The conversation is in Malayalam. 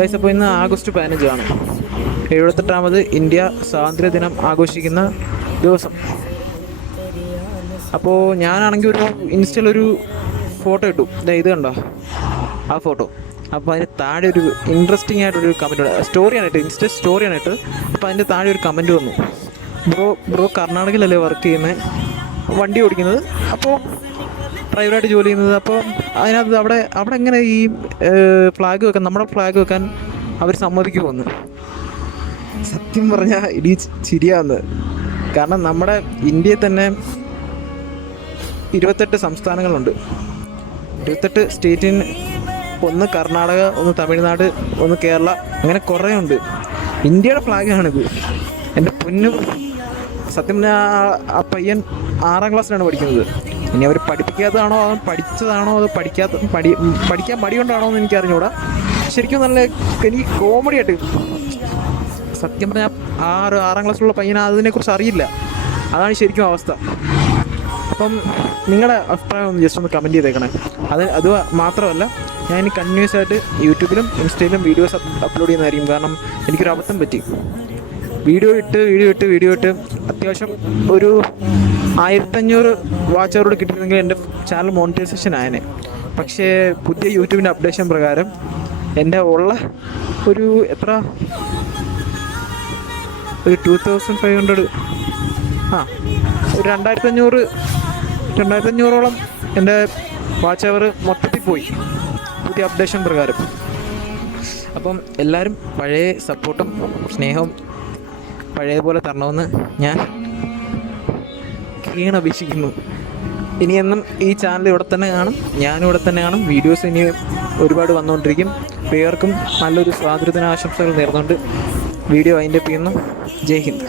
ഗൈസ്, അപ്പോൾ ഇന്ന് ആഗസ്റ്റ് 15 78ാമത് ഇന്ത്യ സ്വാതന്ത്ര്യ ദിനം ആഘോഷിക്കുന്ന ദിവസം. അപ്പോൾ ഞാനാണെങ്കിൽ ഒരു ഇൻസ്റ്റയിലൊരു ഫോട്ടോ ഇട്ടു, ഇത് കണ്ടോ ആ ഫോട്ടോ. അപ്പോൾ അതിന് താഴെ ഒരു ഇൻട്രസ്റ്റിംഗ് ആയിട്ടൊരു കമൻറ്റ് ഉണ്ട്. ഇൻസ്റ്റ സ്റ്റോറിയാണ് ഇട്ട്. അപ്പോൾ അതിൻ്റെ താഴെ ഒരു കമൻറ്റ് വന്നു, ബ്രോ കർണാടകയിലല്ലേ വർക്ക് ചെയ്യുന്നത്, വണ്ടി ഓടിക്കുന്നത്, അപ്പോൾ ഡ്രൈവറായിട്ട് ജോലി ചെയ്യുന്നത്. അപ്പോൾ അതിനകത്ത് അവിടെ എങ്ങനെ ഈ ഫ്ലാഗ് വെക്കാൻ, നമ്മുടെ ഫ്ലാഗ് വെക്കാൻ അവർ സമ്മതിക്കുമെന്ന്. സത്യം പറഞ്ഞാൽ ഇടി ചിരിയാവുന്നത്. കാരണം നമ്മുടെ ഇന്ത്യയിൽ തന്നെ 28 സംസ്ഥാനങ്ങളുണ്ട്. 28 സ്റ്റേറ്റിന്, ഒന്ന് കർണാടക, ഒന്ന് തമിഴ്നാട്, ഒന്ന് കേരള, അങ്ങനെ കുറേ ഉണ്ട്. ഇന്ത്യയുടെ ഫ്ലാഗാണിത്. എൻ്റെ പൊന്നു, സത്യം പറഞ്ഞാൽ ആ പയ്യൻ 6ാം ക്ലാസ്സിലാണ് പഠിക്കുന്നത്. ഇനി അവർ പഠിപ്പിക്കാത്തതാണോ, അവൻ പഠിച്ചതാണോ, അത് പഠിക്കാൻ മടികൊണ്ടാണോ എന്ന് എനിക്ക് അറിഞ്ഞൂടാ. ശരിക്കും നല്ല എനിക്ക് കോമഡി ആയിട്ട്. സത്യം പറഞ്ഞാൽ 6ാം ക്ലാസ്സിലുള്ള പയ്യന് അതിനെക്കുറിച്ച് അറിയില്ല. അതാണ് ശരിക്കും അവസ്ഥ. അപ്പം നിങ്ങളുടെ അഭിപ്രായം ഒന്ന് ജസ്റ്റ് ഒന്ന് കമൻറ്റ് ചെയ്തേക്കണേ. അത് മാത്രമല്ല, ഞാൻ ഇനി കണ്ടിന്യൂസ് ആയിട്ട് യൂട്യൂബിലും ഇൻസ്റ്റയിലും വീഡിയോസ് അപ്ലോഡ് ചെയ്യുന്നതായിരിക്കും. കാരണം എനിക്കൊരു അബദ്ധം പറ്റി. വീഡിയോ ഇട്ട് അത്യാവശ്യം ഒരു 1500 വാച്ച് അവറോട് കിട്ടിയിരുന്നെങ്കിൽ എൻ്റെ ചാനൽ മോണിറ്റൈസേഷൻ ആയനെ. പക്ഷേ പുതിയ യൂട്യൂബിൻ്റെ അപ്ഡേഷൻ പ്രകാരം എൻ്റെ ഉള്ള ഒരു ഒരു 2500 ഒരു 2500ഓളം എൻ്റെ വാച്ച് അവർ മൊത്തത്തിൽ പോയി പുതിയ അപ്ഡേഷൻ പ്രകാരം. അപ്പം എല്ലാവരും പഴയ സപ്പോർട്ടും സ്നേഹവും പഴയപോലെ തരണമെന്ന് ഞാൻ അപേക്ഷിക്കുന്നു. ഇനിയെന്നും ഈ ചാനൽ ഇവിടെ തന്നെ കാണും, ഞാനും ഇവിടെ തന്നെ കാണും. വീഡിയോസ് ഇനി ഒരുപാട് വന്നുകൊണ്ടിരിക്കും. പേർക്കും നല്ലൊരു സ്വാതന്ത്ര്യദിന ആശംസകൾ നേർന്നുകൊണ്ട് വീഡിയോ വൈൻഡപ്പ് ചെയ്യുന്നു. ജയ് ഹിന്ദ്.